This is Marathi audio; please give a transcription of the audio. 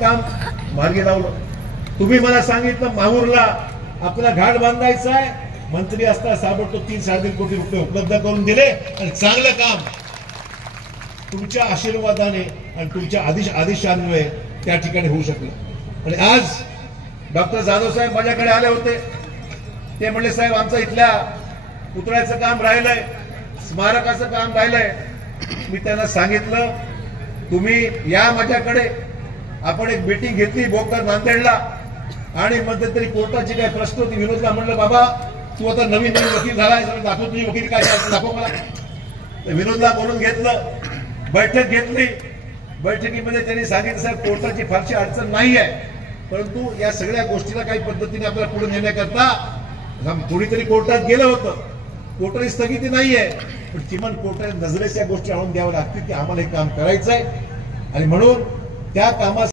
काम मार्गी लावलं। तुम्ही मला सांगितलं माहूरला आपला घाट बांधायचा आहे, मंत्री असता ताबडतोब 3-3.5 कोटी रुपये उपलब्ध करून दिले आणि चांगलं काम तुमच्या आशीर्वादाने आणि तुमच्या आदेशान्वये त्या ठिकाणी होऊ शकलं। आणि आज डॉक्टर जाधव साहेब माझ्याकडे आले होते, ते म्हणले साहेब आमचं इथल्या पुतळ्याचं काम राहिलंय, स्मारकाचं काम राहिलंय। मी त्यांना सांगितलं तुम्ही या माझ्याकडे, आपण एक मीटिंग घेतली भोकर नांदेडला आणि मध्यंतरी कोर्टाची काय प्रश्न होती, विनोदला म्हणलं बाबा तू आता नवीन वकील झालाय, दाखव तुझी वकील काय दाखव मला। विनोदला बोलून घेतलं, बैठक घेतली। बैठकीमध्ये त्यांनी सांगितलं साहेब कोर्टाची फारशी अडचण नाही आहे, परंतु या सगळ्या गोष्टीला काही पद्धतीने आपल्याला पुढे नेण्याकरता कोणीतरी कोर्टात गेलं होतं, कोर्टाची स्थगिती नाहीये, पण किमान कोर्टाने नजरेस या गोष्टी आणून द्याव्या लागतील की आम्हाला हे काम करायचंय आणि म्हणून त्या कामात